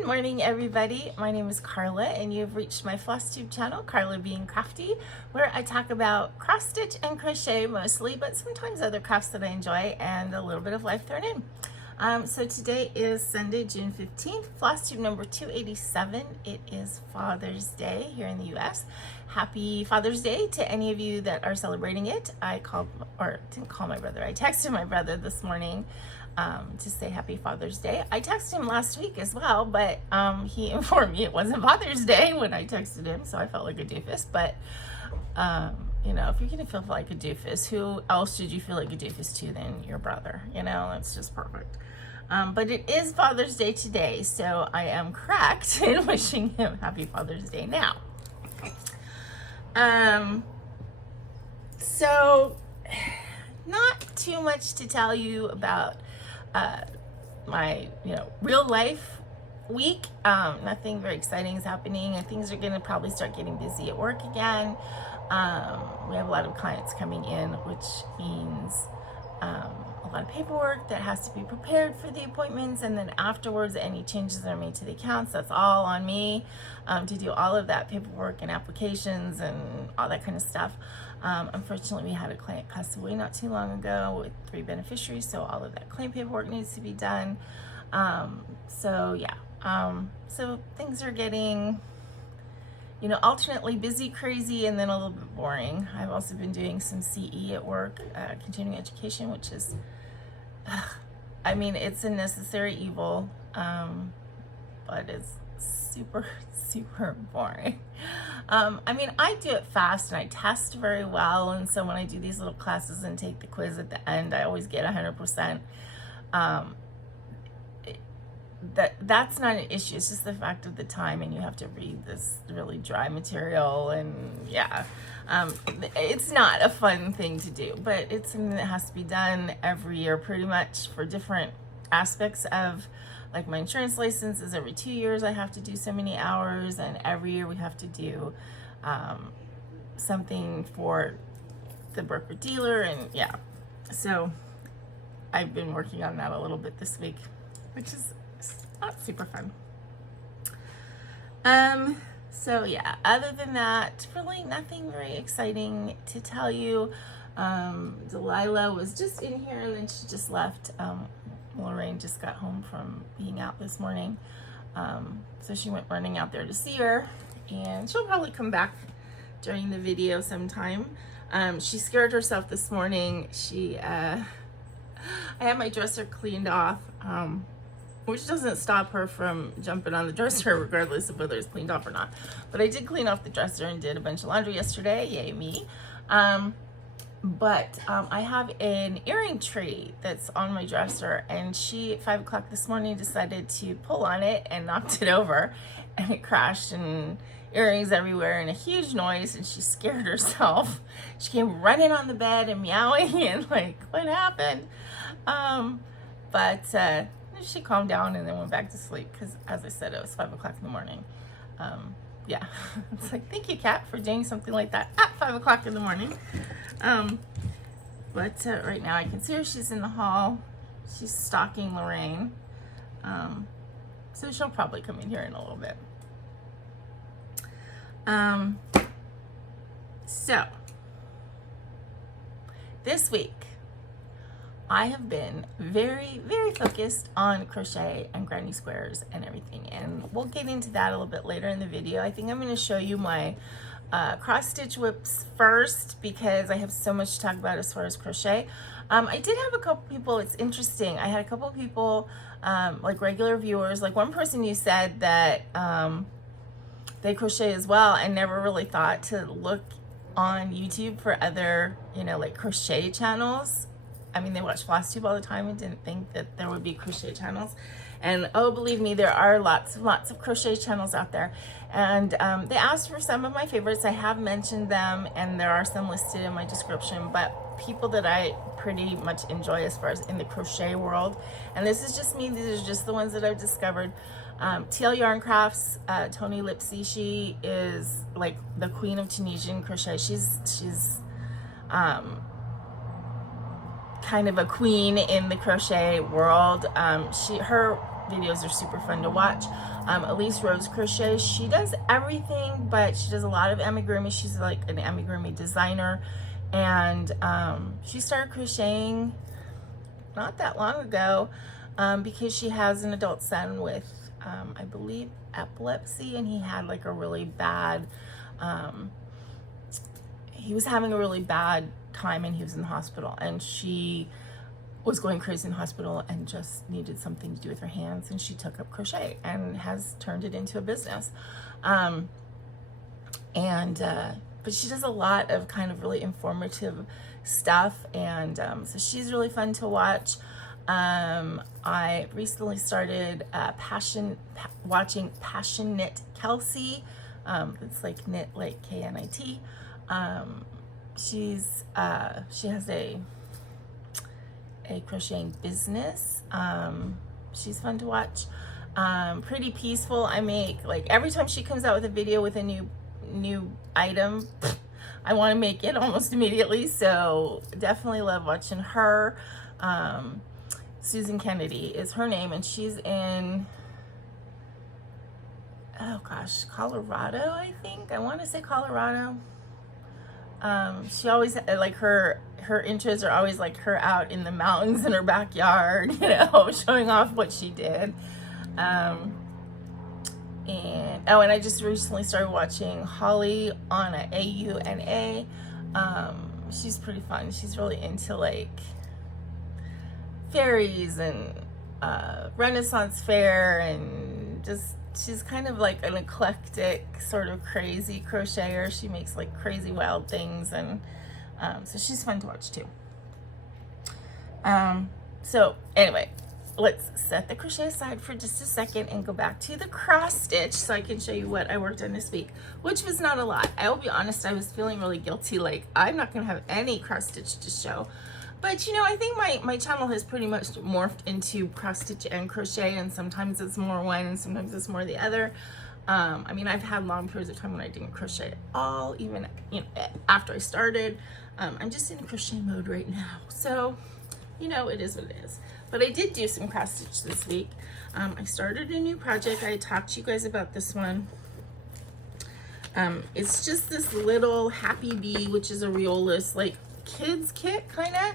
Good morning, everybody. My name is Karla, and you've reached my FlossTube channel, KarlaBeingCrafty, where I talk about cross stitch and crochet mostly, but sometimes other crafts that I enjoy and a little bit of life thrown in. So today is Sunday, June 15th, FlossTube number 287. It is Father's Day here in the US. Happy Father's Day to any of you that are celebrating it. I texted my brother this morning to say happy Father's Day. I texted him last week as well, but he informed me it wasn't Father's Day when I texted him, so I felt like a doofus. But you know, if you're gonna feel like a doofus, who else should you feel like a doofus to than your brother? You know, that's just perfect. But it is Father's Day today, so I am correct in wishing him happy Father's Day now. So not too much to tell you about my real life week. Nothing very exciting is happening, and things are gonna probably start getting busy at work again. We have a lot of clients coming in, which means a lot of paperwork that has to be prepared for the appointments, and then afterwards any changes that are made to the accounts, that's all on me to do all of that paperwork and applications and all that kind of stuff. Unfortunately, we had a client pass away not too long ago with 3 beneficiaries, so all of that claim paperwork needs to be done. So yeah, so things are getting alternately busy, crazy, and then a little bit boring. I've also been doing some CE at work, continuing education, which is, I mean, it's a necessary evil, but it's super, super boring. I mean, I do it fast and I test very well, and so when I do these little classes and take the quiz at the end, I always get 100%. That's not an issue. It's just the fact of the time, and you have to read this really dry material, and yeah, it's not a fun thing to do, but it's something that has to be done every year pretty much for different aspects of, like, my insurance license is every 2 years I have to do so many hours, and every year we have to do something for the broker dealer, and yeah, so I've been working on that a little bit this week, which is not super fun. So yeah, other than that, really nothing very exciting to tell you. Delilah was just in here and then she just left. Lorraine just got home from being out this morning. So she went running out there to see her, and she'll probably come back during the video sometime. She scared herself this morning. I had my dresser cleaned off, which doesn't stop her from jumping on the dresser regardless of whether it's cleaned off or not. But I did clean off the dresser and did a bunch of laundry yesterday, yay me. But I have an earring tree that's on my dresser, and she at 5 o'clock this morning decided to pull on it and knocked it over, and it crashed, and earrings everywhere and a huge noise, and she scared herself. She came running on the bed and meowing and like, what happened? But she calmed down and then went back to sleep, because as I said, it was 5 o'clock in the morning. Yeah, it's like, thank you, cat, for doing something like that at 5 o'clock in the morning. But right now I can see her. She's in the hall. She's stalking Lorraine. So she'll probably come in here in a little bit. So this week I have been very, very focused on crochet and granny squares and everything, and we'll get into that a little bit later in the video. I think I'm going to show you my cross stitch whips first, because I have so much to talk about as far as crochet. I did have a couple people, it's interesting, I had a couple people like regular viewers, like one person who said that they crochet as well and never really thought to look on YouTube for other like crochet channels. I mean, they watch FlossTube all the time and didn't think that there would be crochet channels. And oh, believe me, there are lots of crochet channels out there. And they asked for some of my favorites. I have mentioned them, and there are some listed in my description, but people that I pretty much enjoy as far as in the crochet world. And this is just me, these are just the ones that I've discovered. TL Yarn Crafts, Tony Lipsy, she is like the queen of Tunisian crochet. She's kind of a queen in the crochet world. Her videos are super fun to watch. Elise Rose Crochet. She does everything, but she does a lot of amigurumi. She's like an amigurumi designer, and she started crocheting not that long ago because she has an adult son with I believe epilepsy, and he had like a really bad he was having a really bad time, and he was in the hospital, and she was going crazy in the hospital and just needed something to do with her hands, and she took up crochet and has turned it into a business. But she does a lot of kind of really informative stuff, and so she's really fun to watch. I recently started watching Passionate Kelsey. It's like knit like K-N-I-T. She has a crocheting business. She's fun to watch. Pretty peaceful. I make, like, every time she comes out with a video with a new item, I want to make it almost immediately. So definitely love watching her. Susan Kennedy is her name, and she's in, oh gosh, Colorado, I think. I want to say Colorado. She always, like, her intros are always like her out in the mountains in her backyard, you know, showing off what she did. And I just recently started watching Holly on a AUNA. She's pretty fun. She's really into like fairies and Renaissance fair, and just, she's kind of like an eclectic sort of crazy crocheter. She makes like crazy wild things, and so she's fun to watch too. So anyway, let's set the crochet aside for just a second and go back to the cross stitch so I can show you what I worked on this week, which was not a lot. I will be honest, I was feeling really guilty, like I'm not gonna have any cross stitch to show. But you know, I think my channel has pretty much morphed into cross stitch and crochet, and sometimes it's more one and sometimes it's more the other. I mean, I've had long periods of time when I didn't crochet at all, even, you know, after I started. I'm just in crochet mode right now, so you know, it is what it is. But I did do some cross stitch this week. I started a new project. I talked to you guys about this one. It's just this little Happy Bee, which is a Riolis like kids kit kind of,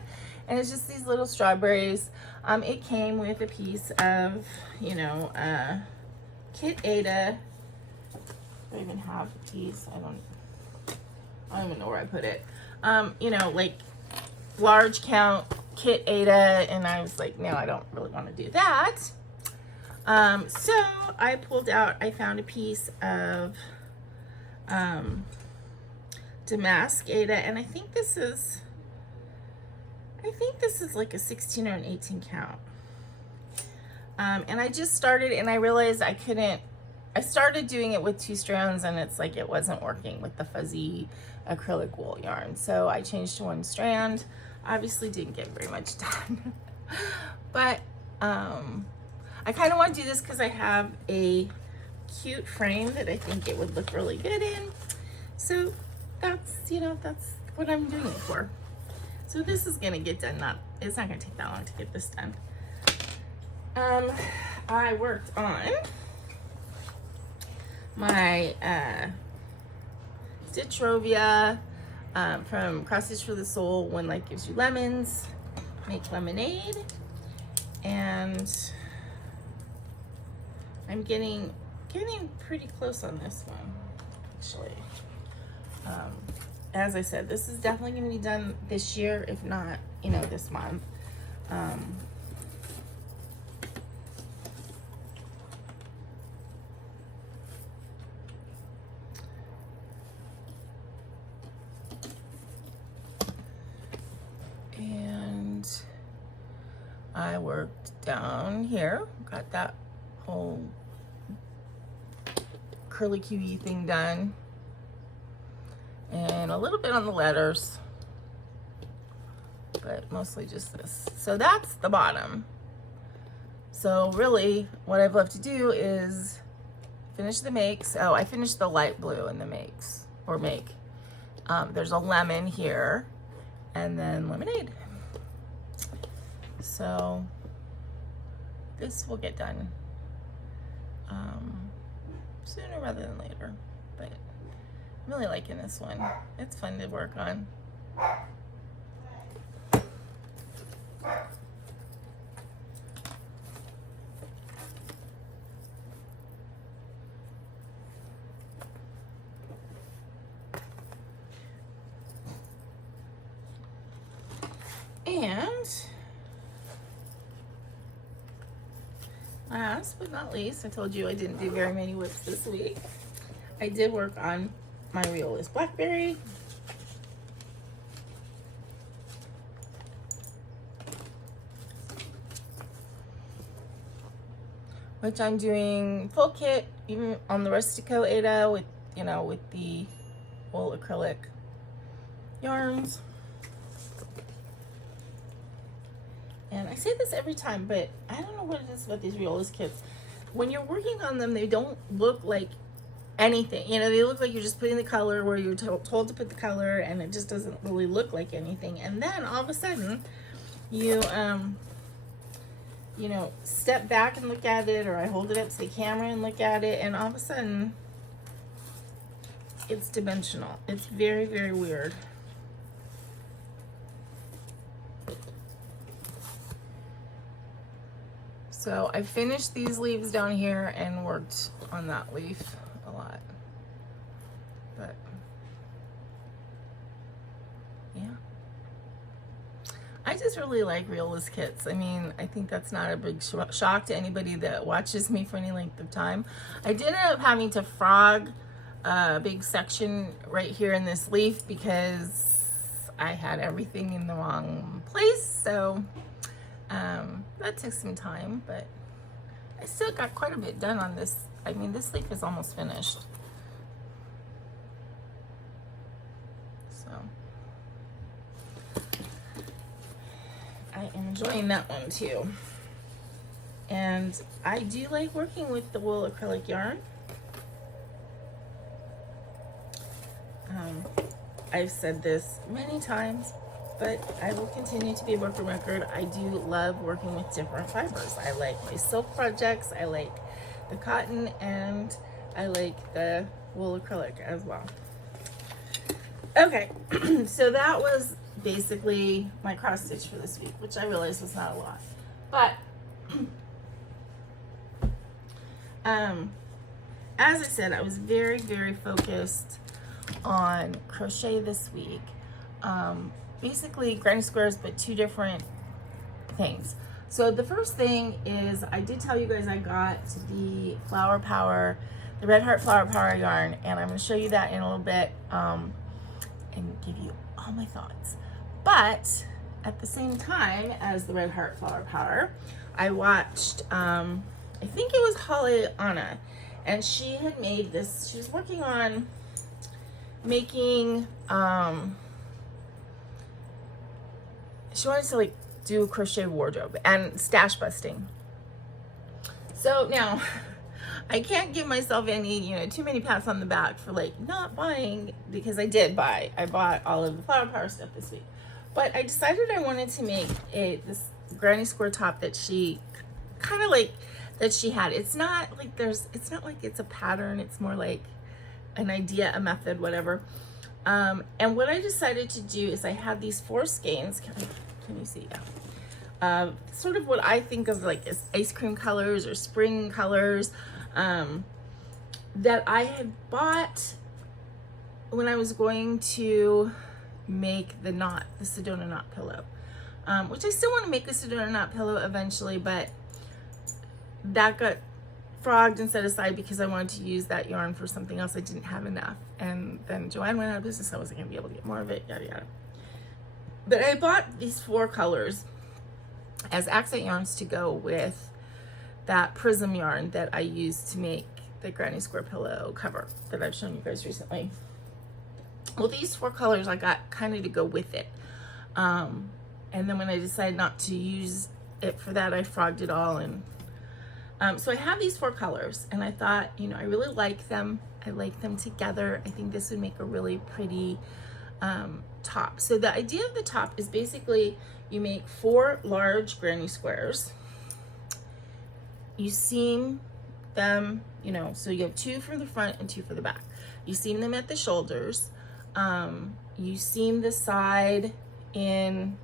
and it's just these little strawberries. It came with a piece of, you know, kit Aida. I even have a piece. I don't even know where I put it. You know, like large count kit Aida, and I was like, no, I don't really want to do that. So I found a piece of damask Aida, and I think this is like a 16 or an 18 count. And I just started, and I realized I started doing it with 2 strands, and it's like it wasn't working with the fuzzy acrylic wool yarn. So I changed to 1 strand. Obviously didn't get very much done. But I kind of want to do this because I have a cute frame that I think it would look really good in. So that's, you know, that's what I'm doing it for. So this is gonna get done. It's not gonna take that long to get this done. I worked on my Stitchrovia from CrossStitch for the Soul. When Life Gives You Lemons, make lemonade, and I'm getting pretty close on this one, actually. As I said, this is definitely going to be done this year, if not, you know, this month. And I worked down here, got that whole curly QE thing done, and a little bit on the letters, but mostly just this. So that's the bottom. So really what I've left to do is finish the makes. Oh, I finished the light blue in the makes, or make. There's a lemon here, and then lemonade. So this will get done sooner rather than later. But I'm really liking this one. It's fun to work on. And last but not least, I told you I didn't do very many whips this week. I did work on my Riolis Blackberry. Which I'm doing full kit, even on the Rustico Aida with, you know, with the wool acrylic yarns. And I say this every time, but I don't know what it is about these Riolis kits. When you're working on them, they don't look like anything. You know, they look like you're just putting the color where you're told to put the color, and it just doesn't really look like anything. And then all of a sudden, you know, step back and look at it, or I hold it up to the camera and look at it, and all of a sudden, it's dimensional. It's very, very weird. So I finished these leaves down here and worked on that leaf a lot. But yeah. I just really like Riolis kits. I mean, I think that's not a big shock to anybody that watches me for any length of time. I did end up having to frog a big section right here in this leaf because I had everything in the wrong place. So that took some time, but I still got quite a bit done on this. I mean, this leaf is almost finished. So I am enjoying that one too. And I do like working with the wool acrylic yarn. I've said this many times, but I will continue to be a broken record. I do love working with different fibers. I like my silk projects, I like the cotton, and I like the wool acrylic as well. Okay, so that was basically my cross stitch for this week, which I realized was not a lot. But as I said, I was very, very focused on crochet this week. Basically granny squares, but two different things. So the first thing is, I did tell you guys I got the Flower Power, the Red Heart Flower Power yarn, and I'm going to show you that in a little bit and give you all my thoughts. But at the same time as the Red Heart Flower Power, I watched, I think it was Holly Anna, and she had made this, she was working on making, she wanted to like do a crochet wardrobe and stash busting. So now I can't give myself any, you know, too many pats on the back for like not buying, because I did buy. I bought all of the Flower Power stuff this week. But I decided I wanted to make this granny square top that she kind of like, that she had. It's not like it's not like it's a pattern. It's more like an idea, a method, whatever. And what I decided to do is I have these 4 skeins. Can you see? Yeah. Sort of what I think of like as ice cream colors or spring colors that I had bought when I was going to make the knot, the Sedona knot pillow, which I still want to make the Sedona knot pillow eventually, but that got frogged and set aside because I wanted to use that yarn for something else. I didn't have enough, and then Joanne went out of business. I wasn't gonna be able to get more of it, yada yada. But I bought these 4 colors as accent yarns to go with that prism yarn that I used to make the granny square pillow cover that I've shown you guys recently. Well, these 4 colors I got kind of to go with it. And then when I decided not to use it for that, I frogged it all. And so I have these 4 colors, and I thought, you know, I really like them. I like them together. I think this would make a really pretty top. So the idea of the top is basically you make 4 large granny squares. You seam them, you know, so you have 2 for the front and 2 for the back. You seam them at the shoulders. You seam the side in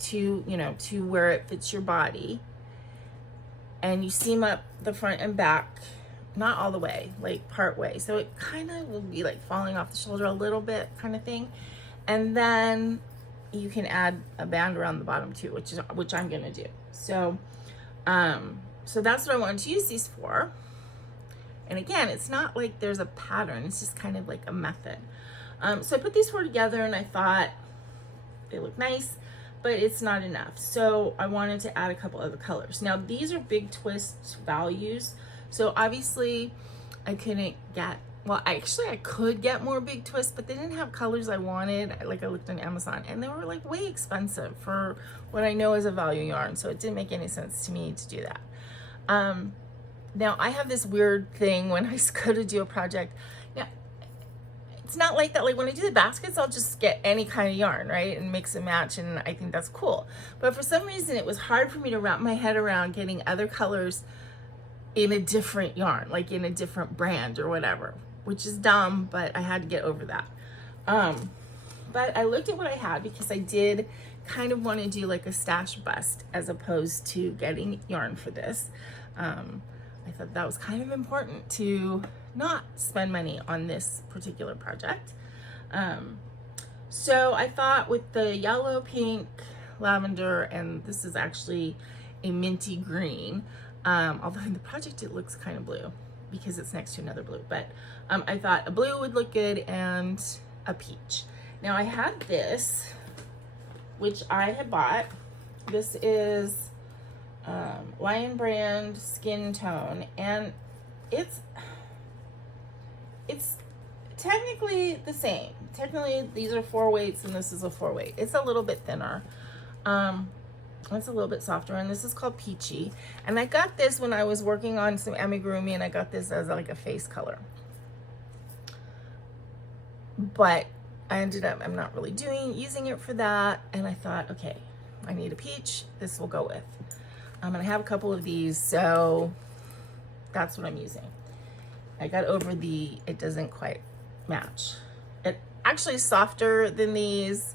to, you know, to where it fits your body. And you seam up the front and back, not all the way, like part way. So it kind of will be like falling off the shoulder a little bit kind of thing. And then you can add a band around the bottom too, which I'm gonna do. So, so that's what I wanted to use these for. And again, it's not like there's a pattern, it's just kind of like a method. So I put these 4 together and I thought they look nice, but it's not enough. So I wanted to add a couple other colors. Now these are big twist values. So obviously I couldn't get, well, I could get more big twists, but they didn't have colors I wanted. Like I looked on Amazon and they were like way expensive for what I know is a value yarn. So it didn't make any sense to me to do that. Now I have this weird thing when I go to do a project. Now, it's not like that. Like when I do the baskets, I'll just get any kind of yarn, right? And mix and match. And I think that's cool. But for some reason, it was hard for me to wrap my head around getting other colors in a different yarn, like in a different brand or whatever, which is dumb, but I had to get over that. But I looked at what I had because I did kind of want to do like a stash bust as opposed to getting yarn for this. I thought that was kind of important to not spend money on this particular project. So I thought with the yellow, pink, lavender, and this is actually a minty green, although in the project it looks kind of blue because it's next to another blue, but I thought a blue would look good and a peach. Now I had this, which I had bought. This is Lion Brand Skin Tone, and it's technically the same. Technically these are 4 weights and this is a 4 weight. It's a little bit thinner. It's a little bit softer, and this is called Peachy. And I got this when I was working on some amigurumi, and I got this as like a face color. But I ended up, I'm not really using it for that, and I thought, okay, I need a peach, this will go with. And I have a couple of these, so that's what I'm using. I got over it doesn't quite match. It actually is softer than these.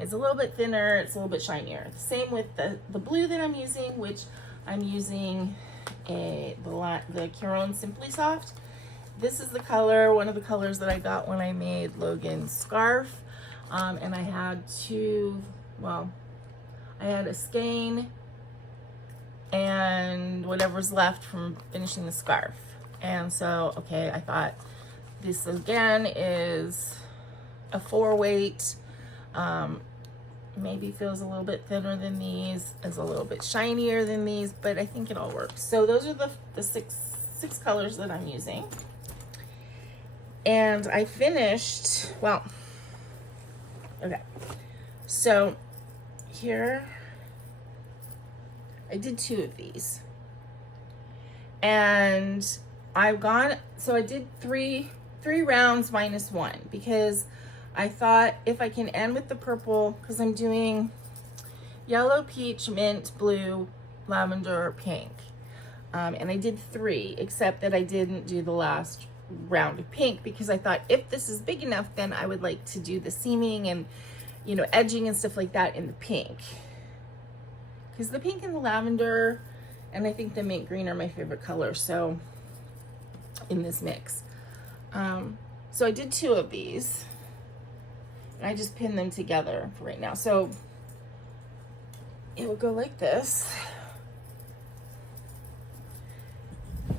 It's a little bit thinner, it's a little bit shinier. Same with the blue that I'm using, which I'm using the Caron Simply Soft. This is the color, one of the colors that I got when I made Logan's scarf. And I had I had a skein and whatever's left from finishing the scarf. And so, okay, I thought this again is a 4 weight. Maybe feels a little bit thinner than these, is a little bit shinier than these, but I think it all works. So those are the six colors that I'm using. And I finished, well, okay. So here, I did 2 of these. And I've gone, so I did three rounds minus 1 because I thought if I can end with the purple, because I'm doing yellow, peach, mint, blue, lavender, pink. And I did 3, except that I didn't do the last round of pink because I thought if this is big enough, then I would like to do the seaming and, you know, edging and stuff like that in the pink. Because the pink and the lavender, and I think the mint green are my favorite colors, so in this mix. So I did 2 of these. And I just pinned them together for right now. So it would go like this.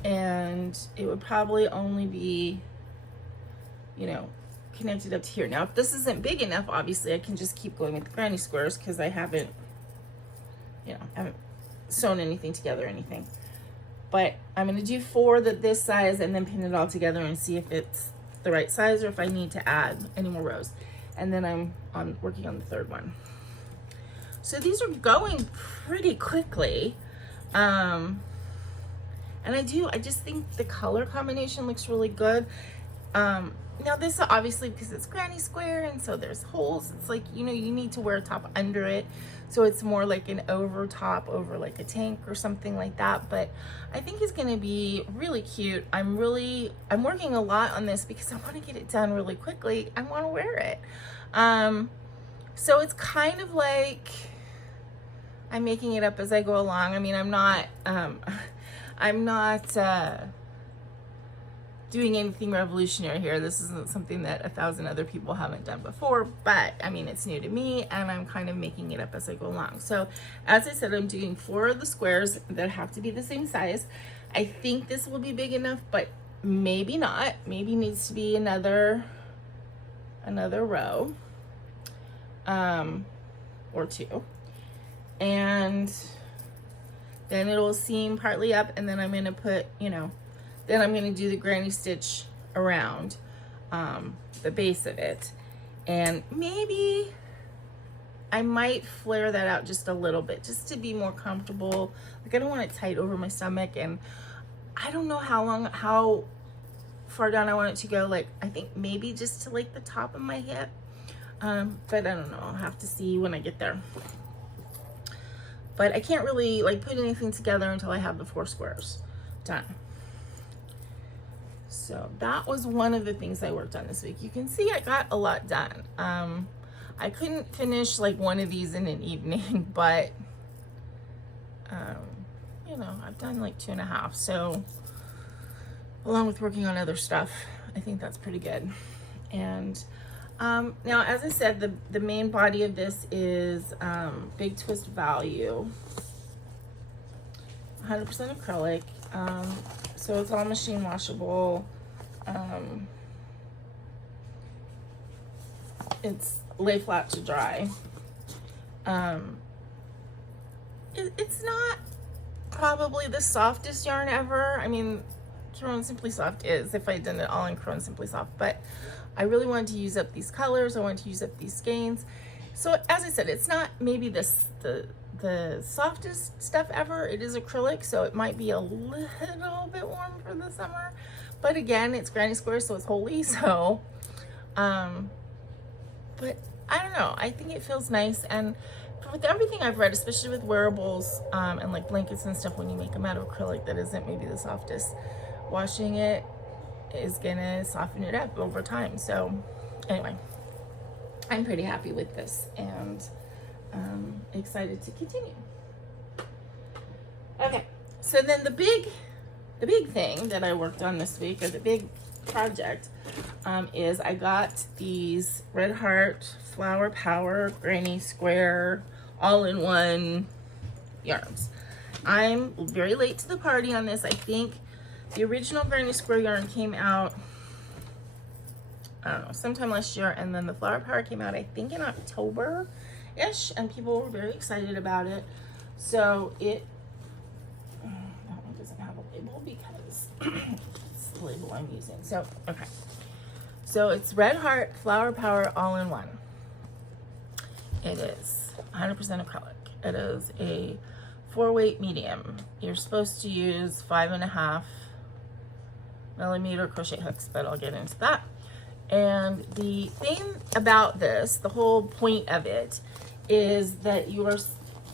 And it would probably only be, you know, connected up to here. Now, if this isn't big enough, obviously I can just keep going with the granny squares because I haven't, you know, I haven't sewn anything together or anything. But I'm going to do 4 this size and then pin it all together and see if it's the right size or if I need to add any more rows. And then I'm working on the 3rd one. So these are going pretty quickly. And I just think the color combination looks really good. Now this obviously, because it's granny square and so there's holes, it's like, you know, you need to wear a top under it, so it's more like an over top over like a tank or something like that. But I think it's gonna be really cute. I'm working a lot on this because I want to get it done really quickly. I want to wear it. So it's kind of like I'm making it up as I go along. I mean, I'm not doing anything revolutionary here. This isn't something that 1,000 other people haven't done before, but I mean, it's new to me and I'm kind of making it up as I go along. So as I said, I'm doing 4 of the squares that have to be the same size. I think this will be big enough, but maybe not. Maybe needs to be another row or 2. And then it'll seam partly up, and then I'm going to put, you know, then I'm going to do the granny stitch around the base of it. And maybe I might flare that out just a little bit, just to be more comfortable. Like, I don't want it tight over my stomach, and I don't know how far down I want it to go. Like, I think maybe just to like the top of my hip. But I don't know, I'll have to see when I get there. But I can't really like put anything together until I have the 4 squares done. So that was one of the things I worked on this week. You can see I got a lot done. I couldn't finish like one of these in an evening, but you know, I've done like 2.5. So along with working on other stuff, I think that's pretty good. And now, as I said, the main body of this is Big Twist Value, 100% acrylic. So it's all machine washable. It's lay flat to dry. It's not probably the softest yarn ever. I mean, Crochet Simply Soft is, if I had done it all in Crochet Simply Soft, but I really wanted to use up these colors. I wanted to use up these skeins. So as I said, it's not maybe the softest stuff ever. It is acrylic, so it might be a little bit warm for the summer. But again, it's granny square, so it's holy. So, but I don't know. I think it feels nice. And with everything I've read, especially with wearables and like blankets and stuff, when you make them out of acrylic that isn't maybe the softest, washing it is gonna soften it up over time. So anyway, I'm pretty happy with this and excited to continue. Okay, so then the big thing that I worked on this week, or the big project, is I got these Red Heart Flower Power Granny Square all-in-one yarns. I'm very late to the party on this. I think the original Granny Square yarn came out, I don't know, sometime last year, and then the Flower Power came out, I think, in October-ish, and people were very excited about it. So that one doesn't have a label because it's the label I'm using. So, okay. So it's Red Heart Flower Power All-in-One. It is 100% acrylic. It is a 4-weight medium. You're supposed to use 5.5 millimeter crochet hooks, but I'll get into that. And the thing about this, the whole point of it, is that you are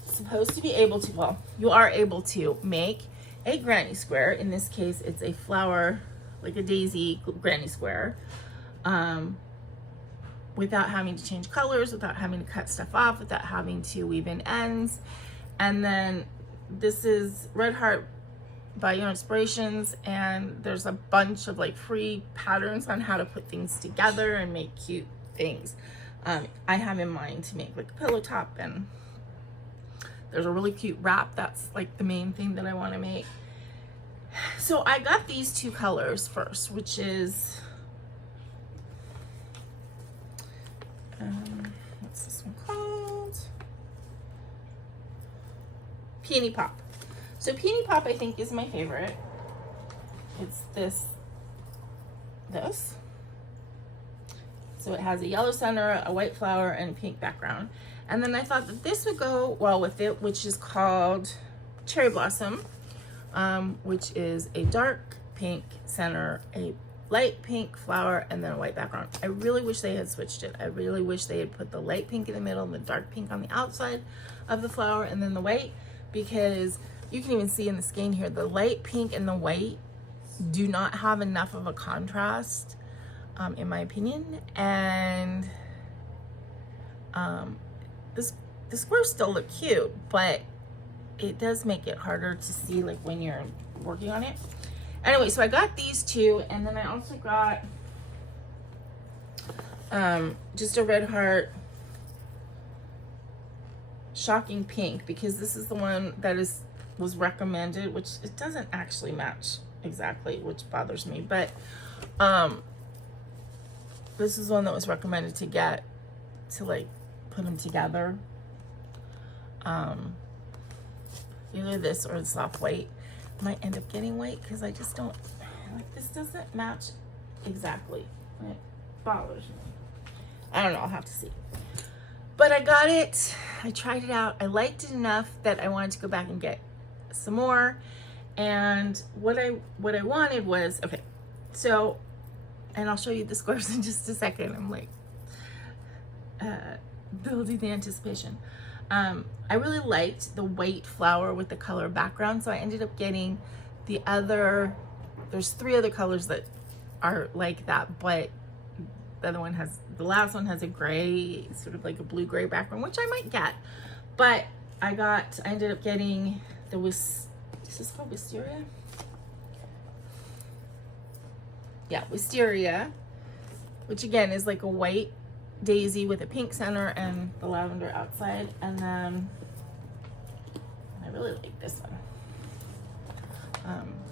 supposed to be able to, well, you are able to make a granny square. In this case, it's a flower, like a daisy granny square, without having to change colors, without having to cut stuff off, without having to weave in ends. And then this is Red Heart by Yarn Inspirations, and there's a bunch of like free patterns on how to put things together and make cute things. I have in mind to make like a pillow top, and there's a really cute wrap. That's like the main thing that I want to make. So I got these 2 colors first, which is what's this one called? Peony Pop. So Peony Pop, I think, is my favorite. It's this. So it has a yellow center, a white flower, and a pink background. And then I thought that this would go well with it, which is called Cherry Blossom, which is a dark pink center, a light pink flower and then a white background. I really wish they had switched it. I really wish they had put the light pink in the middle and the dark pink on the outside of the flower and then the white, because you can even see in the skein here, the light pink and the white do not have enough of a contrast, in my opinion. And the squares still look cute, but it does make it harder to see like when you're working on it. Anyway, so I got these two, and then I also got just a red heart shocking pink, because this is the one that was recommended, which it doesn't actually match exactly, which bothers me, but this is one that was recommended to get to like put them together. Either this or the soft white. Might end up getting white because I just don't like, this doesn't match exactly. It bothers me. I don't know, I'll have to see. But I got it, I tried it out, I liked it enough that I wanted to go back and get some more. And what I wanted was, okay, so, and I'll show you the squares in just a second. I'm like building the anticipation. I really liked the white flower with the color background, so I ended up getting the other, there's 3 other colors that are like that, but the other one has, the last one has a gray, sort of like a blue-gray background, which I might get. But I ended up getting this is called Wisteria? Yeah, Wisteria, which again is like a white daisy with a pink center and the lavender outside. And then I really like this one.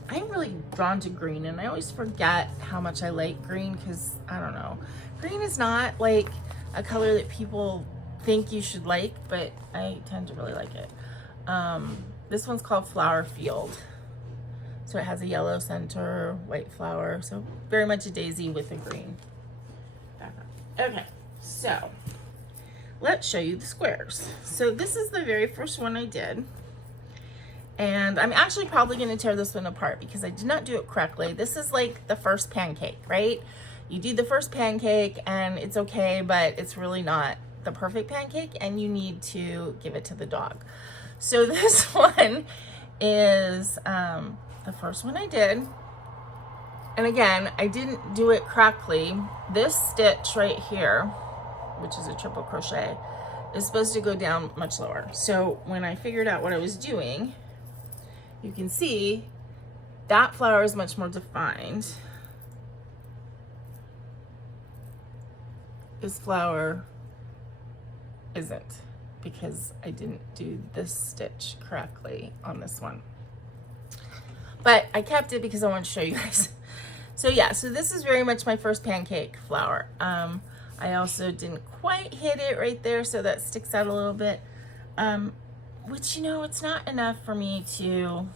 I'm really drawn to green, and I always forget how much I like green, because I don't know, green is not like a color that people think you should like, but I tend to really like it. This one's called Flower Field, so it has a yellow center, white flower, so very much a daisy with a green background. Okay, so let's show you the squares. So this is the very first one I did, and I'm actually probably going to tear this one apart because I did not do it correctly. This is like the first pancake, right? You do the first pancake and it's okay, but it's really not the perfect pancake, and you need to give it to the dog. So this one is the first one I did, and again, I didn't do it correctly. This stitch right here, which is a triple crochet, is supposed to go down much lower. So when I figured out what I was doing, you can see that flower is much more defined. This flower isn't, because I didn't do this stitch correctly on this one. But I kept it because I want to show you guys. So yeah, so this is very much my first pancake flower. I also didn't quite hit it right there, so that sticks out a little bit. Which, you know, it's not enough for me to,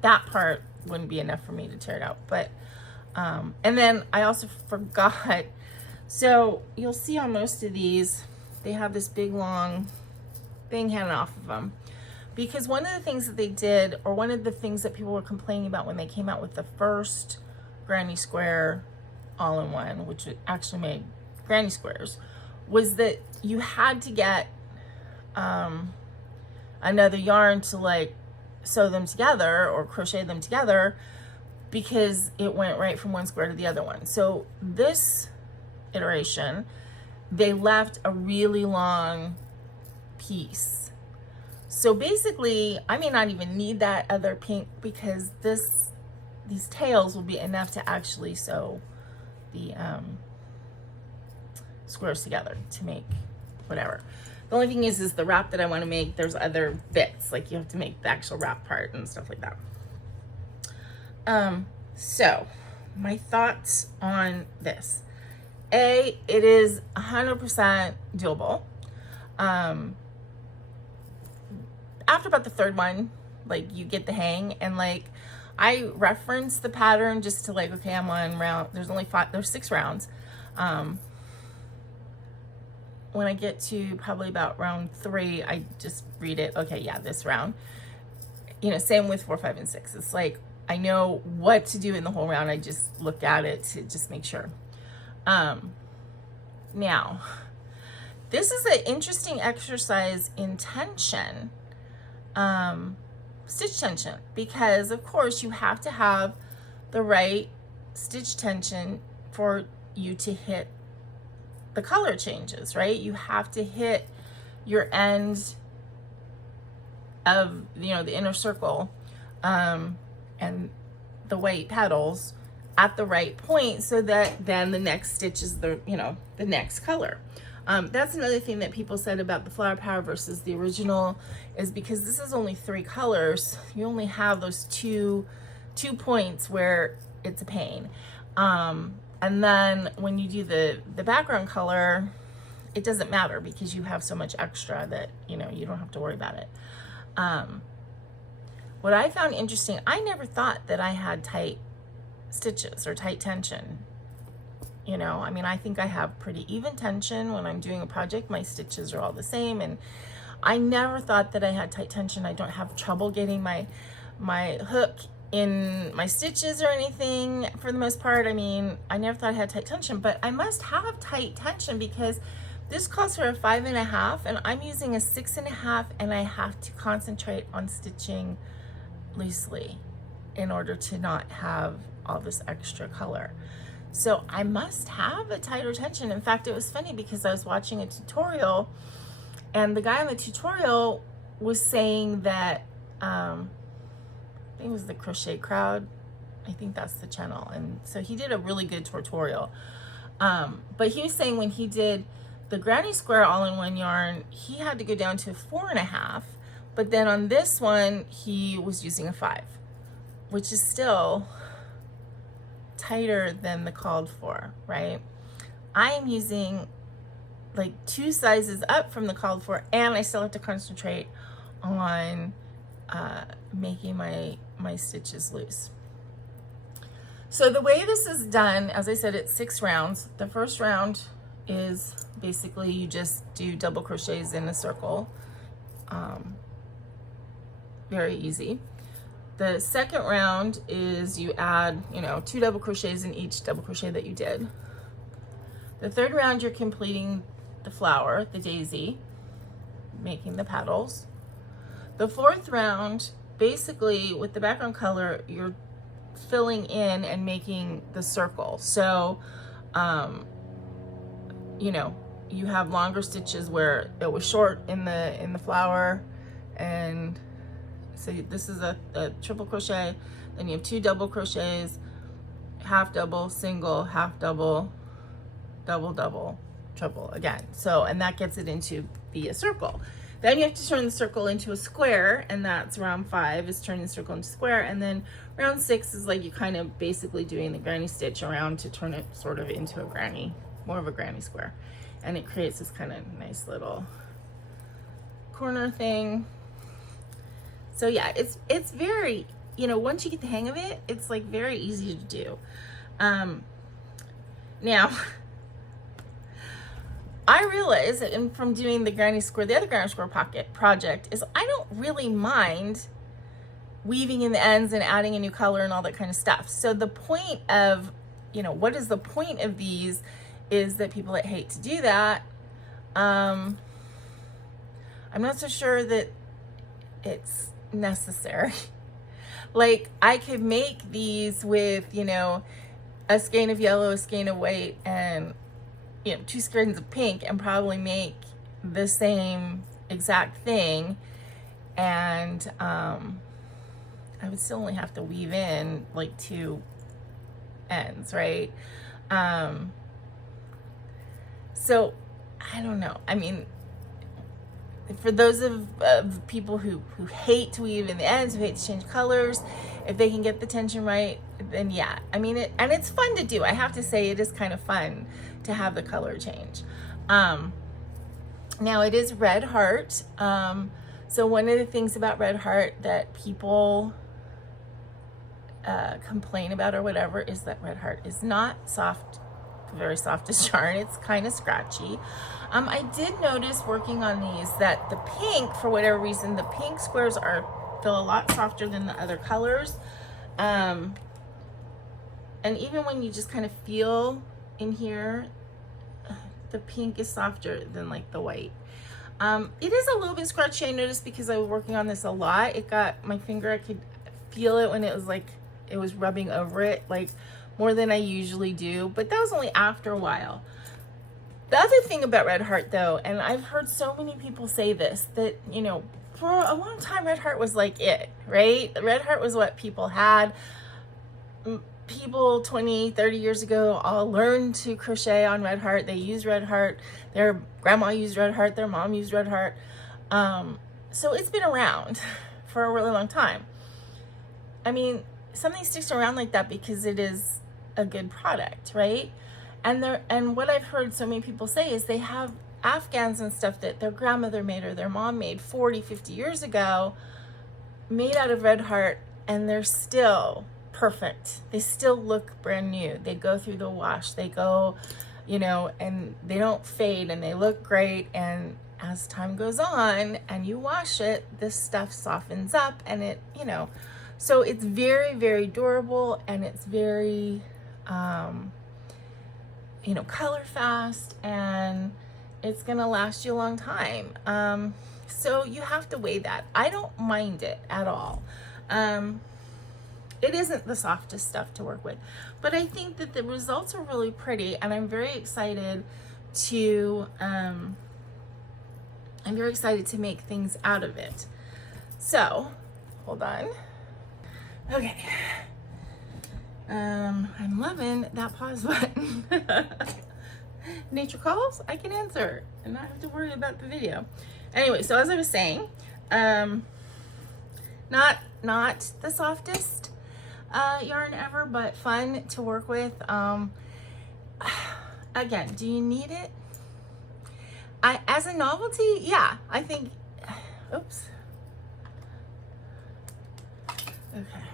that part wouldn't be enough for me to tear it out. But, and then I also forgot, so you'll see on most of these, they have this big long thing hanging off of them. Because one of the things that they did, or one of the things that people were complaining about when they came out with the first Granny Square all-in-one, which actually made Granny Squares, was that you had to get another yarn to like sew them together or crochet them together, because it went right from one square to the other one. So this iteration, they left a really long piece. So basically, I may not even need that other pink, because these tails will be enough to actually sew the squares together to make whatever. The only thing is the wrap that I want to make, there's other bits, like you have to make the actual wrap part and stuff like that. So my thoughts on this. A, it is 100% doable. After about the third one, like you get the hang, and like I reference the pattern just to like, okay, I'm on round, there's 6 rounds. When I get to probably about round 3, I just read it, okay, yeah, this round. You know, same with 4, 5, and 6. It's like, I know what to do in the whole round. I just look at it to just make sure. Now, this is an interesting exercise in tension, stitch tension, because of course you have to have the right stitch tension for you to hit the color changes, right? You have to hit your end of, you know, the inner circle and the white petals at the right point, so that then the next stitch is the, you know, the next color. That's another thing that people said about the Flower Power versus the original, is because this is only 3 colors, you only have those two points where it's a pain. And then when you do the background color, it doesn't matter because you have so much extra that, you know, you don't have to worry about it. What I found interesting, I never thought that I had tight stitches or tight tension. You know, I mean, I think I have pretty even tension when I'm doing a project. My stitches are all the same, and I never thought that I had tight tension. I don't have trouble getting my hook in my stitches or anything for the most part. I mean, I never thought I had tight tension, but I must have tight tension because this calls for a 5.5 and I'm using a 6.5, and I have to concentrate on stitching loosely in order to not have all this extra color. So I must have a tighter tension. In fact, it was funny because I was watching a tutorial, and the guy in the tutorial was saying that I think it was the Crochet Crowd, I think that's the channel, and so he did a really good tutorial, but he was saying when he did the granny square all-in-one yarn, he had to go down to 4.5, but then on this one he was using a 5, which is still tighter than the called for, right? I am using like 2 sizes up from the called for, and I still have to concentrate on making my stitches loose. So the way this is done, as I said, it's 6 rounds. The first round is basically you just do double crochets in a circle. Very easy. The second round is you add, you know, 2 double crochets in each double crochet that you did. The third round, you're completing the flower, the daisy, making the petals. The fourth round, basically with the background color, you're filling in and making the circle. So, you know, you have longer stitches where it was short in the flower, and so this is a triple crochet, then you have 2 double crochets, half double, single, half double, double, double, triple again. So, and that gets it into be a circle. Then you have to turn the circle into a square, and that's round 5 is turning the circle into a square, and then round 6 is like you kind of basically doing the granny stitch around to turn it sort of into a granny, more of a granny square, and it creates this kind of nice little corner thing. So yeah, it's very, you know, once you get the hang of it, it's like very easy to do. Now, I realize that from doing the granny square, the other granny square pocket project, is I don't really mind weaving in the ends and adding a new color and all that kind of stuff. So the point of, you know, what is the point of these is that people that hate to do that, I'm not so sure that it's necessary. Like, I could make these with, you know, a skein of yellow, a skein of white, and, you know, 2 skeins of pink, and probably make the same exact thing, and I would still only have to weave in like 2 ends, right? So I don't know. I mean, for those of people who hate to weave in the ends, who hate to change colors, if they can get the tension right, then yeah. I mean, and it's fun to do. I have to say, it is kind of fun to have the color change. Now it is red heart. So one of the things about red heart that people complain about or whatever is that red heart is not soft, very soft as yarn. It's kind of scratchy. I did notice working on these that the pink, for whatever reason, the pink squares feel a lot softer than the other colors. And even when you just kind of feel in here, the pink is softer than like the white. It is a little bit scratchy, I noticed, because I was working on this a lot. It got my finger, I could feel it when it was like, it was rubbing over it, like more than I usually do, but that was only after a while. The other thing about Red Heart though, and I've heard so many people say this, that, you know, for a long time, Red Heart was like it, right? Red Heart was what people had. People 20, 30 years ago all learned to crochet on Red Heart. They used Red Heart. Their grandma used Red Heart. Their mom used Red Heart. So it's been around for a really long time. I mean, something sticks around like that because it is a good product, right? And what I've heard so many people say is they have Afghans and stuff that their grandmother made or their mom made 40, 50 years ago, made out of Red Heart, and they're still perfect. They still look brand new. They go through the wash. They go, you know, and they don't fade, and they look great. And as time goes on and you wash it, this stuff softens up, and it, you know, so it's very, very durable, and it's very, you know, color fast, and it's gonna last you a long time. So you have to weigh that. I don't mind it at all. It isn't the softest stuff to work with, but I think that the results are really pretty, and I'm very excited to make things out of it. So hold on. Okay. I'm loving that pause button. Nature calls, I can answer and not have to worry about the video. Anyway, so as I was saying, not the softest yarn ever, but fun to work with. Again, do you need it? As a novelty, yeah, I think, oops. Okay.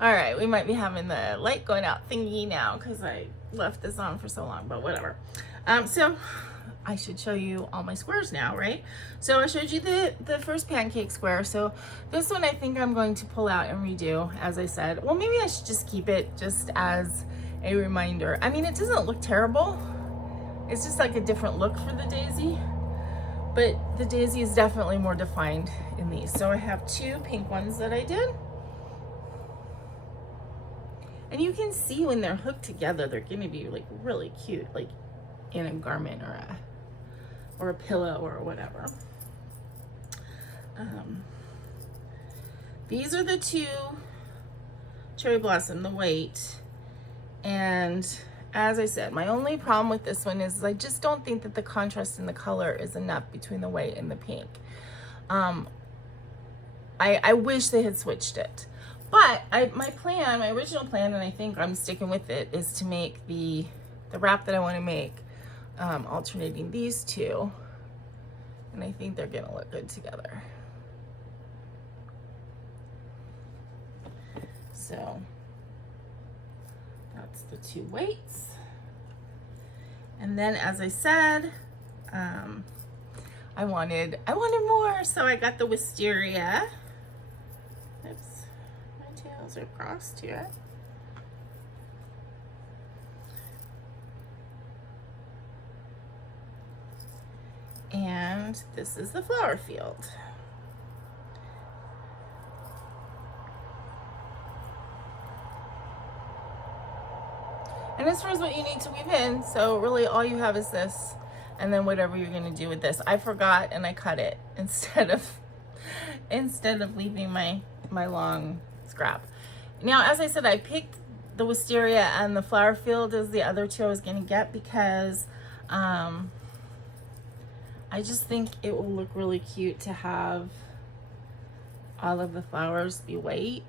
All right, we might be having the light going out thingy now because I left this on for so long, but whatever. So I should show you all my squares now, right? So I showed you the first pancake square. So this one I think I'm going to pull out and redo, as I said. Well, maybe I should just keep it just as a reminder. I mean, it doesn't look terrible. It's just like a different look for the daisy, but the daisy is definitely more defined in these. So I have two pink ones that I did. And you can see when they're hooked together, they're gonna be like really cute, like in a garment or a pillow or whatever. These are the two cherry blossom, the white. And as I said, my only problem with this one is I just don't think that the contrast in the color is enough between the white and the pink. I wish they had switched it. But my original plan, and I think I'm sticking with it, is to make the wrap that I want to make, alternating these two. And I think they're gonna look good together. So that's the two weights. And then, as I said, I wanted more, so I got the wisteria. Oops. Tails are crossed here. And this is the flower field. And as far as what you need to weave in, so really all you have is this, and then whatever you're gonna do with this. I forgot and I cut it instead of leaving my long scrap. Now, as I said, I picked the wisteria and the flower field as the other two I was gonna get because I just think it will look really cute to have all of the flowers be white.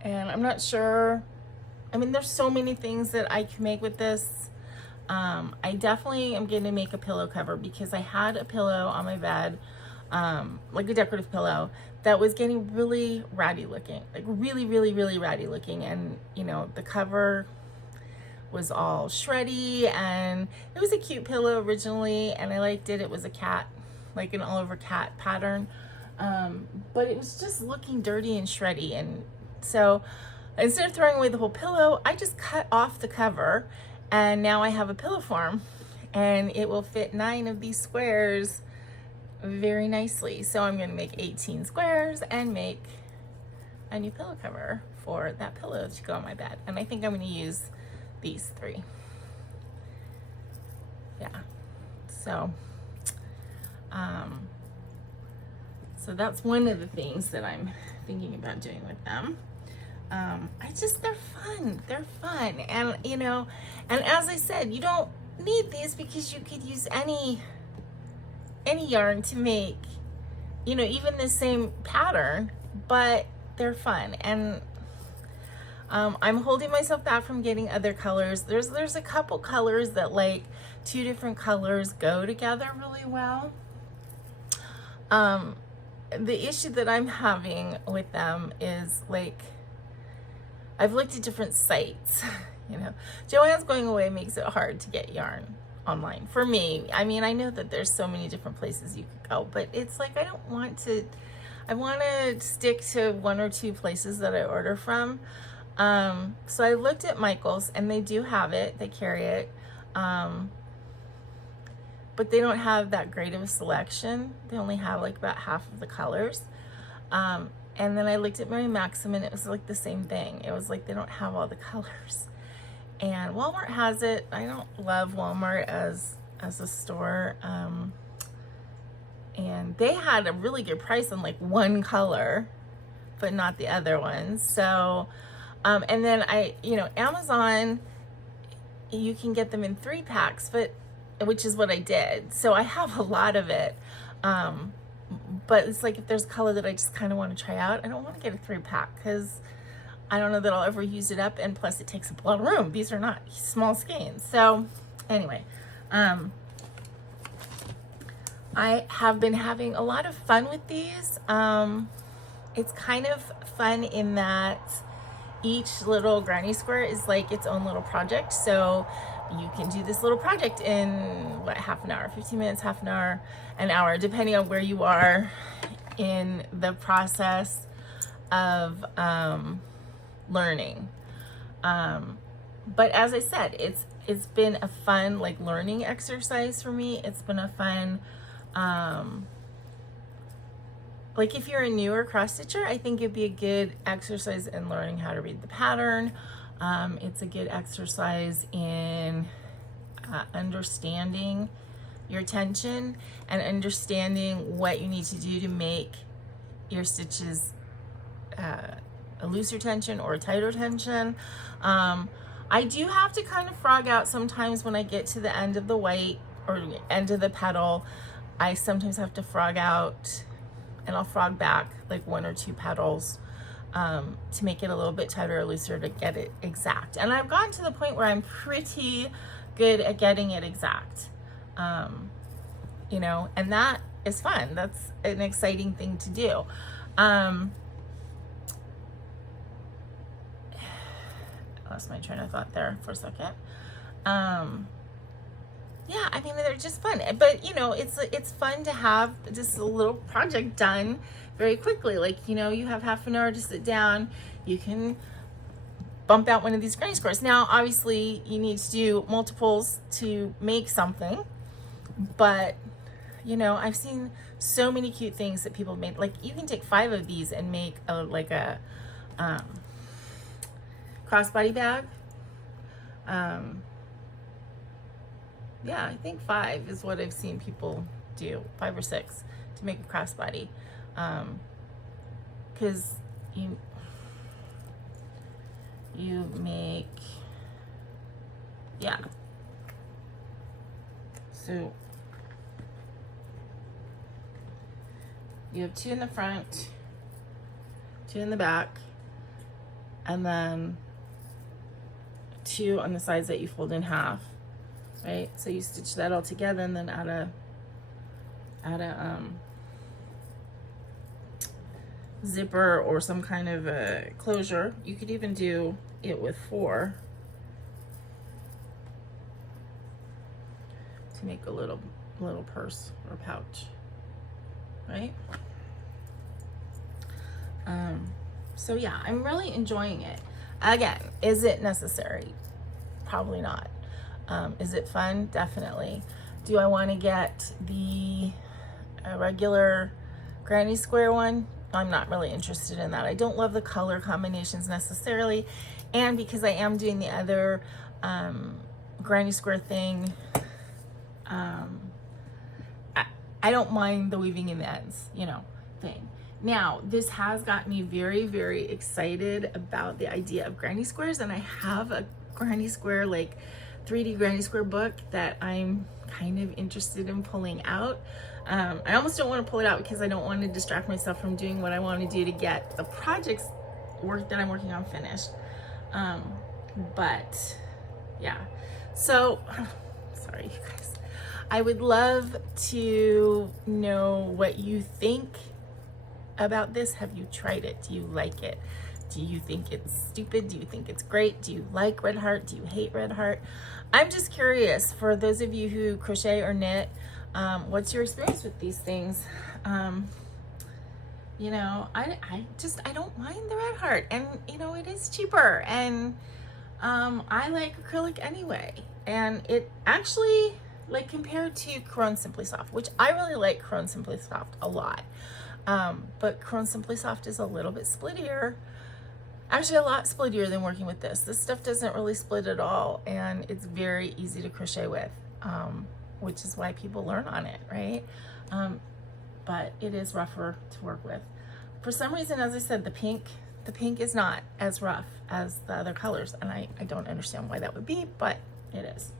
And I'm not sure, I mean, there's so many things that I can make with this. I definitely am going to make a pillow cover because I had a pillow on my bed, like a decorative pillow, that was getting really ratty looking, like really, really, really ratty looking. And, you know, the cover was all shreddy, and it was a cute pillow originally, and I liked it. It was a cat, like an all over cat pattern. but it was just looking dirty and shreddy. And so instead of throwing away the whole pillow, I just cut off the cover, and now I have a pillow form, and it will fit 9 of these squares very nicely. So I'm going to make 18 squares and make a new pillow cover for that pillow to go on my bed. And I think I'm going to use these 3. Yeah. So, so that's one of the things that I'm thinking about doing with them. They're fun. They're fun. And, you know, and as I said, you don't need these because you could use any yarn to make, you know, even the same pattern, but they're fun. And I'm holding myself back from getting other colors. There's a couple colors that, like, 2 different colors go together really well. The issue that I'm having with them is, like, I've looked at different sites. You know, Joann's going away makes it hard to get yarn online for me. I mean, I know that there's so many different places you could go, but it's like I want to stick to 1 or 2 places that I order from. So I looked at Michael's, and they do have it, they carry it, but they don't have that great of a selection. They only have like about half of the colors. And then I looked at Mary Maxim, and it was like the same thing. It was like they don't have all the colors. And Walmart has it. I don't love Walmart as a store. And they had a really good price on like 1 color, but not the other ones. So, and then Amazon, you can get them in 3 packs, which is what I did. So I have a lot of it. But it's like if there's a color that I just kind of want to try out, I don't want to get a 3-pack because I don't know that I'll ever use it up, and plus it takes up a lot of room. These are not small skeins. So anyway, I have been having a lot of fun with these. It's kind of fun in that each little granny square is like its own little project. So you can do this little project in half an hour, 15 minutes, half an hour, depending on where you are in the process of learning. But as I said, it's been a fun like learning exercise for me. It's been a fun like if you're a newer cross stitcher, I think it'd be a good exercise in learning how to read the pattern. It's a good exercise in understanding your tension and understanding what you need to do to make your stitches a looser tension or a tighter tension. I do have to kind of frog out sometimes when I get to the end of the white or end of the petal. I sometimes have to frog out, and I'll frog back like 1 or 2 petals to make it a little bit tighter or looser to get it exact. And I've gotten to the point where I'm pretty good at getting it exact, you know, and that is fun. That's an exciting thing to do. I lost my train of thought there for a second. Yeah, I mean, they're just fun, but you know, it's fun to have just a little project done very quickly. Like, you know, you have half an hour to sit down, you can bump out one of these granny squares. Now, obviously, you need to do multiples to make something, but you know, I've seen so many cute things that people made. Like, you can take 5 of these and make a crossbody bag. Yeah, I think 5 is what I've seen people do, 5 or 6 to make a crossbody. Because you make, yeah. So you have 2 in the front, 2 in the back, and then 2 on the sides that you fold in half. Right, so you stitch that all together and then add a zipper or some kind of a closure. You could even do it with 4 to make a little purse or pouch, right? So yeah, I'm really enjoying it. Again, is it necessary? Probably not. Is it fun? Definitely. Do I want to get the regular granny square one? I'm not really interested in that. I don't love the color combinations necessarily, and because I am doing the other granny square thing, I don't mind the weaving in the ends, you know, thing. Now, this has got me very, very excited about the idea of granny squares, and I have a granny square, like 3D granny square book that I'm kind of interested in pulling out. I almost don't want to pull it out because I don't want to distract myself from doing what I want to do to get the projects work that I'm working on finished. But yeah, so sorry you guys. I would love to know what you think about this. Have you tried it? Do you like it? Do you think it's stupid? Do you think it's great? Do you like red heart? Do you hate red heart? I'm just curious, for those of you who crochet or knit, what's your experience with these things? You know, I don't mind the red heart, and you know, it is cheaper, and I like acrylic anyway, and it actually, like, compared to Crone Simply Soft, which I really like Crone Simply Soft a lot, but Crone Simply Soft is a little bit splittier. Actually, a lot splittier than working with this. This stuff doesn't really split at all, and it's very easy to crochet with, which is why people learn on it, right? But it is rougher to work with. For some reason, as I said, the pink is not as rough as the other colors, and I don't understand why that would be, but it is.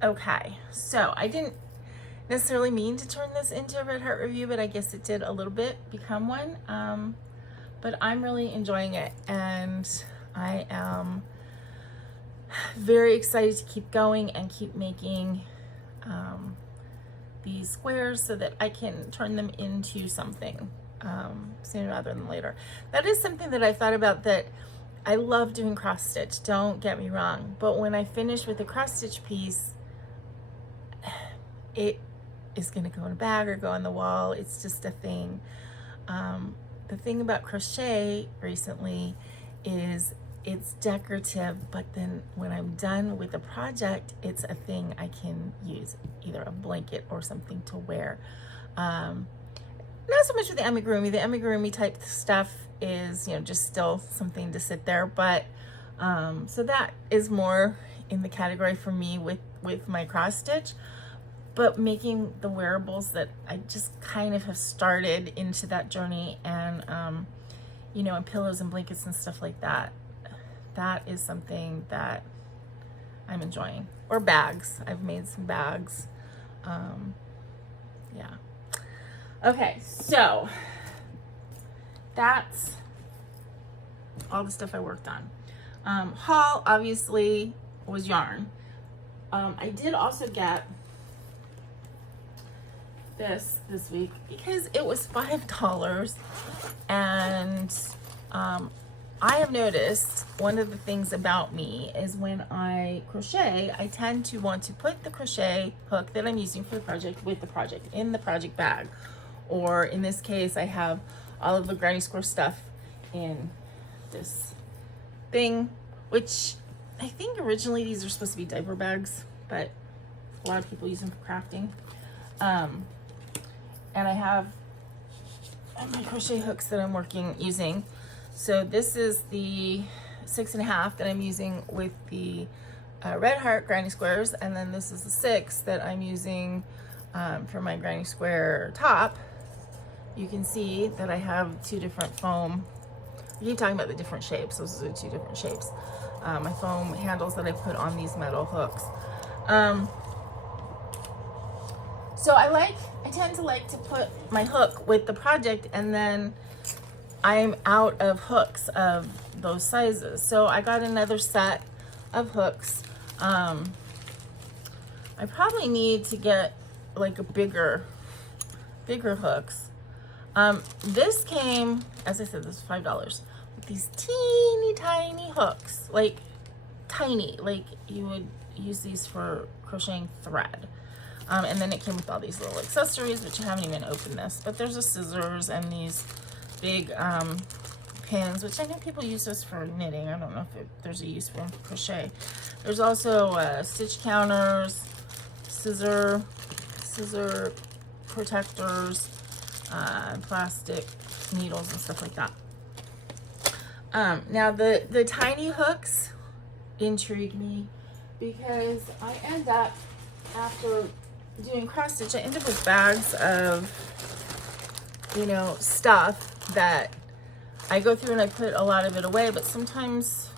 Okay, so I didn't necessarily mean to turn this into a red heart review, but I guess it did a little bit become one. But I'm really enjoying it, and I am very excited to keep going and keep making these squares so that I can turn them into something sooner rather than later. That is something that I thought about, that I love doing cross stitch, don't get me wrong, but when I finish with the cross stitch piece, it is going to go in a bag or go on the wall. It's just a thing. The thing about crochet recently is it's decorative, but then when I'm done with the project, it's a thing I can use, either a blanket or something to wear. Not so much with the amigurumi. The amigurumi type stuff is, you know, just still something to sit there, but so that is more in the category for me with my cross stitch. But making the wearables, that I just kind of have started into that journey, and you know, and pillows and blankets and stuff like that, that is something that I'm enjoying. Or bags. I've made some bags. Yeah. Okay, so that's all the stuff I worked on. Haul obviously was yarn. I did also get this week because it was $5, and I have noticed one of the things about me is when I crochet, I tend to want to put the crochet hook that I'm using for the project with the project in the project bag, or in this case I have all of the granny square stuff in this thing, which I think originally these are supposed to be diaper bags, but a lot of people use them for crafting. And I have my crochet hooks that I'm using. So this is the 6.5 that I'm using with the red heart granny squares, and then this is the 6 that I'm using for my granny square top. You can see that I have 2 different foam. I keep talking about the different shapes. Those are the 2 different shapes. My foam handles that I put on these metal hooks. So I tend to like to put my hook with the project, and then I'm out of hooks of those sizes. So I got another set of hooks. I probably need to get like a bigger hooks. This came, as I said, this was $5 with these teeny tiny hooks, like tiny, like you would use these for crocheting thread. And then it came with all these little accessories, which I haven't even opened this, but there's a scissors and these big pins, which I know people use this for knitting. I don't know if there's a use for crochet. There's also stitch counters, scissor protectors, plastic needles and stuff like that. Now the tiny hooks intrigue me because I end up, after doing cross stitch, I end up with bags of, you know, stuff that I go through and I put a lot of it away, but sometimes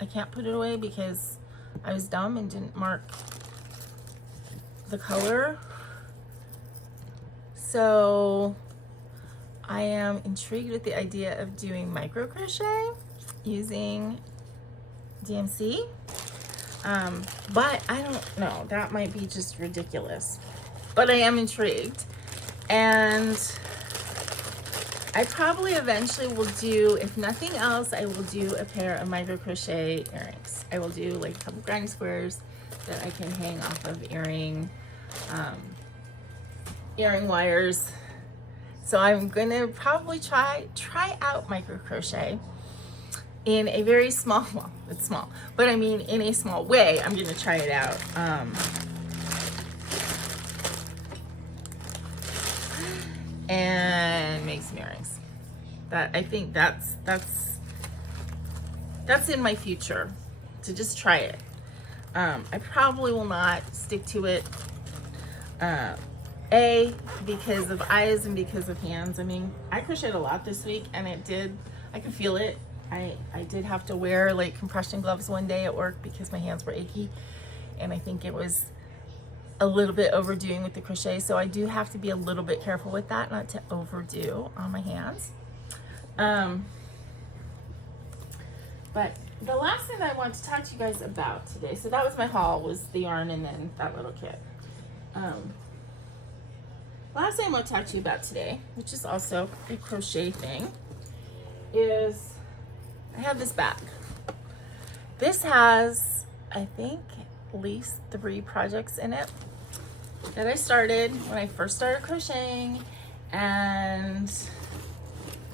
I can't put it away because I was dumb and didn't mark the color. So I am intrigued with the idea of doing micro crochet using DMC. But I don't know, that might be just ridiculous, but I am intrigued. And I probably eventually will do, if nothing else, I will do a pair of micro crochet earrings. I will do like a couple granny squares that I can hang off of earring wires. So I'm gonna probably try out micro crochet in a very small, well, it's small, but I mean in a small way. I'm gonna try it out. And make some earrings. That, I think that's in my future, to just try it. I probably will not stick to it. A, because of eyes and because of hands. I mean, I crocheted a lot this week and I could feel it. I did have to wear like compression gloves one day at work because my hands were achy, and I think it was a little bit overdoing with the crochet, so I do have to be a little bit careful with that, not to overdo on my hands. But the last thing I want to talk to you guys about today, so that was my haul, was the yarn and then that little kit. Last thing I want to talk to you about today, which is also a crochet thing, is I have this bag. This has, I think, at least 3 projects in it that I started when I first started crocheting, and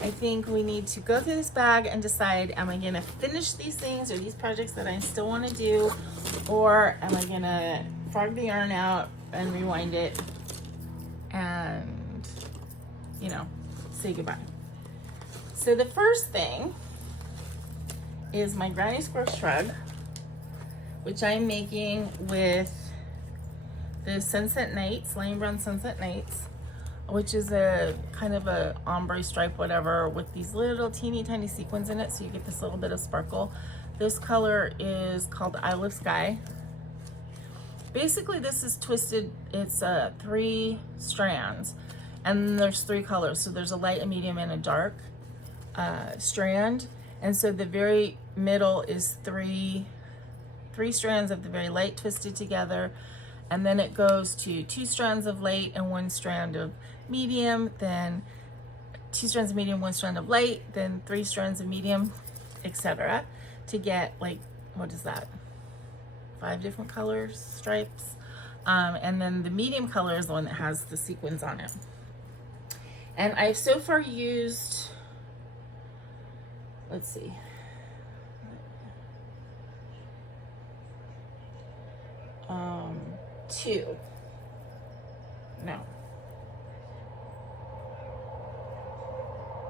I think we need to go through this bag and decide, am I going to finish these things or these projects that I still want to do, or am I going to frog the yarn out and rewind it and, you know, say goodbye. So the first thing is my Granny Square Shrug, which I'm making with the Sunset Nights, Lane Brown Sunset Nights, which is a kind of a ombre stripe, whatever, with these little teeny tiny sequins in it, so you get this little bit of sparkle. This color is called Isle of Skye. Basically, this is twisted. It's 3 strands, and there's 3 colors. So there's a light, a medium, and a dark strand. And so the very middle is three strands of the very light twisted together, and then it goes to 2 strands of light and 1 strand of medium, then 2 strands of medium, 1 strand of light, then 3 strands of medium, etc., to get, like, what is that, 5 different colors, stripes. And then the medium color is the one that has the sequins on it. And I've so far used, let's see, two. No.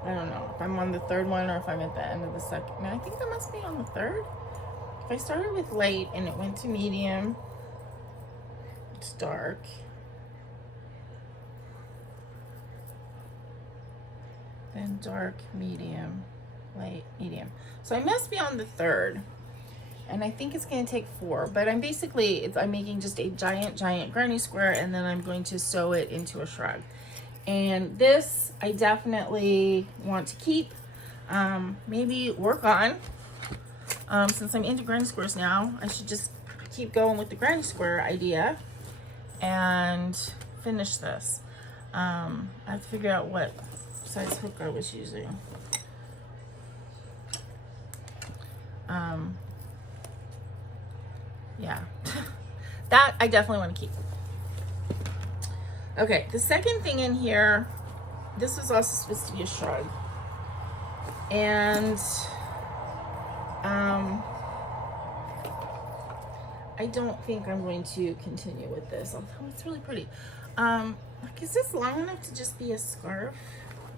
I don't know if I'm on the 3rd one or if I'm at the end of the 2nd. No, I think I must be on the 3rd. If I started with light and it went to medium, it's dark. Then dark, medium, light, medium. So I must be on the 3rd. And I think it's going to take 4, but I'm making just a giant granny square, and then I'm going to sew it into a shrug. And this I definitely want to keep, maybe work on. Since I'm into granny squares now, I should just keep going with the granny square idea and finish this. I have to figure out what size hook I was using. Yeah, that I definitely want to keep. Okay, the second thing in here, this was also supposed to be a shrug. And I don't think I'm going to continue with this, although it's really pretty. Like, is this long enough to just be a scarf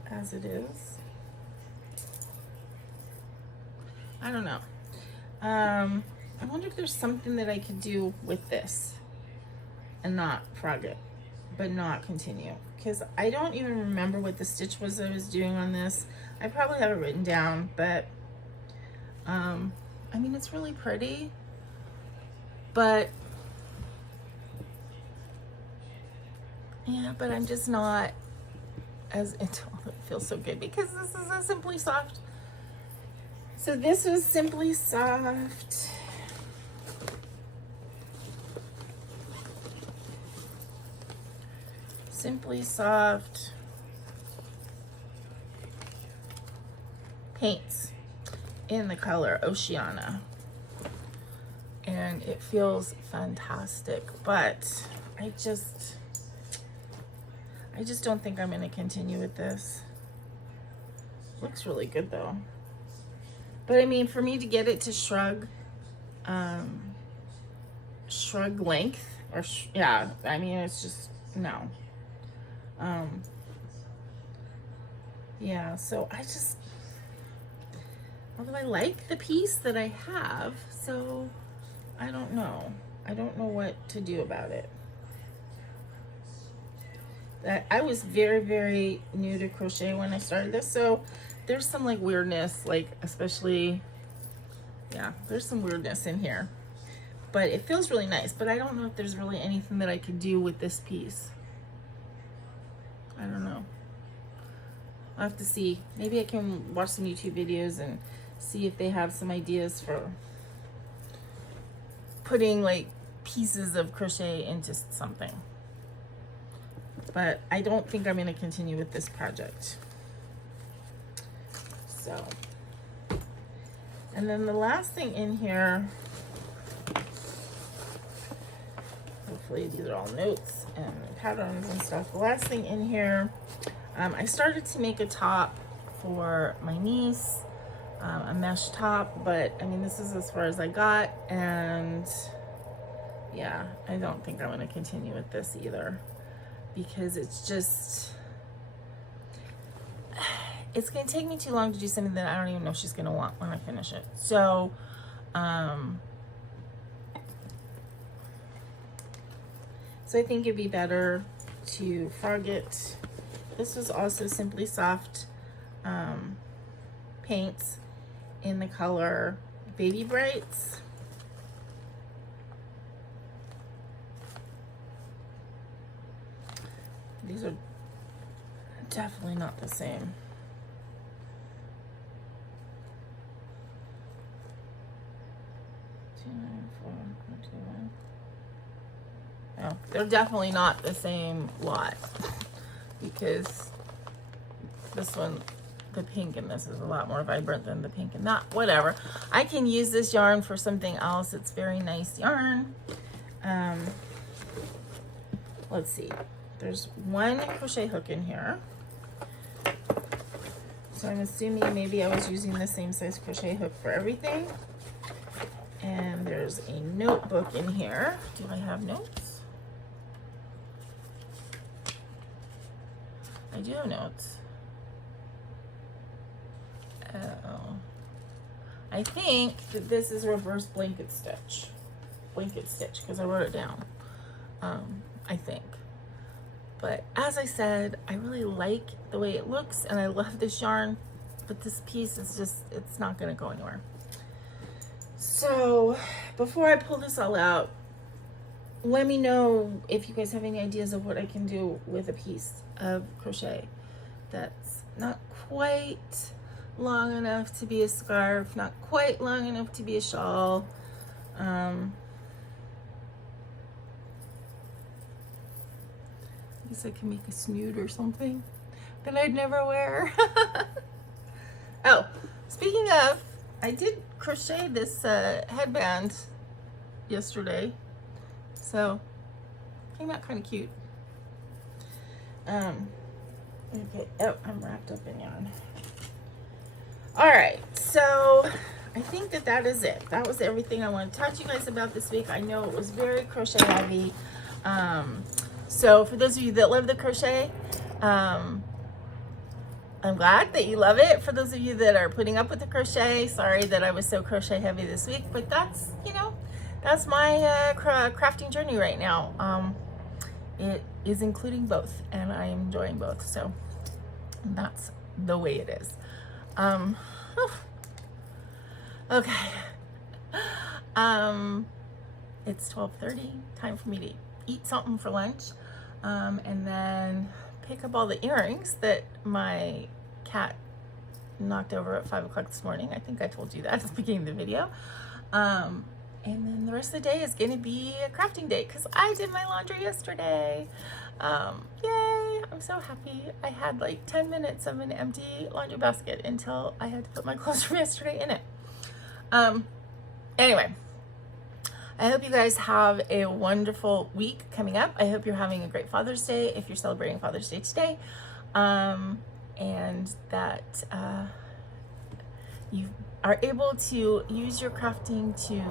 as it is? I don't know. I wonder if there's something that I could do with this and not frog it, but not continue. Because I don't even remember what the stitch was I was doing on this. I probably have it written down, but I mean, it's really pretty, but yeah, but I'm just not as into it. It feels so good because this is a Simply Soft. So this was Simply Soft. Simply Soft paints in the color Oceana, and it feels fantastic, but I just don't think I'm going to continue with this. Looks really good though, but I mean, for me to get it to shrug length, or yeah, I mean, it's just no. Yeah, so although I like the piece that I have, so I don't know what to do about it. That I was very, very new to crochet when I started this, so there's some like weirdness, like especially, yeah, there's some weirdness in here, but it feels really nice. But I don't know if there's really anything that I could do with this piece. I don't know. I'll have to see. Maybe I can watch some YouTube videos and see if they have some ideas for putting like pieces of crochet into something. But I don't think I'm going to continue with this project. So, and then the last thing in here, hopefully these are all notes and patterns and stuff. The last thing in here, I started to make a top for my niece, a mesh top, but I mean, this is as far as I got, and yeah, I don't think I'm going to continue with this either, because it's going to take me too long to do something that I don't even know she's going to want when I finish it. So, so I think it'd be better to frog it. This was also Simply Soft paints in the color Baby Brights. These are definitely not the same. No, they're definitely not the same lot, because this one, the pink in this is a lot more vibrant than the pink in that. Whatever. I can use this yarn for something else. It's very nice yarn. Let's see. There's one crochet hook in here. So I'm assuming maybe I was using the same size crochet hook for everything. And there's a notebook in here. Do I have notes? I do have notes. Oh. I think that this is reverse blanket stitch. Blanket stitch, because I wrote it down. I think. But as I said, I really like the way it looks, and I love this yarn, but this piece is just, it's not going to go anywhere. So before I pull this all out, let me know if you guys have any ideas of what I can do with a piece of crochet that's not quite long enough to be a scarf, not quite long enough to be a shawl. I guess I can make a snood or something that I'd never wear. Oh, speaking of, I did crochet this headband yesterday, so came out kind of cute. Okay, oh, I'm wrapped up in yarn. All right, so I think that is it. That was everything I want to talk to you guys about this week. I know it was very crochet heavy. So for those of you that love the crochet, I'm glad that you love it. For those of you that are putting up with the crochet, sorry that I was so crochet heavy this week, but that's, you know, that's my crafting journey right now. It is including both, and I am enjoying both, so that's the way it is. Okay. It's 12:30, time for me to eat something for lunch, and then pick up all the earrings that my cat knocked over at 5 o'clock this morning. I think I told you that at the beginning of the video. And then the rest of the day is gonna be a crafting day because I did my laundry yesterday. Yay, I'm so happy. I had like 10 minutes of an empty laundry basket until I had to put my clothes from yesterday in it. Anyway, I hope you guys have a wonderful week coming up. I hope you're having a great Father's Day if you're celebrating Father's Day today. And that you are able to use your crafting to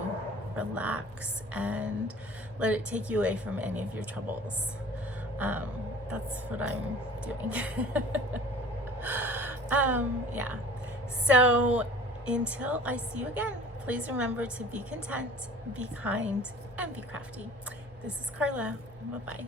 relax and let it take you away from any of your troubles. That's what I'm doing. Yeah. So until I see you again, please remember to be content, be kind, and be crafty. This is Karla. Bye-bye.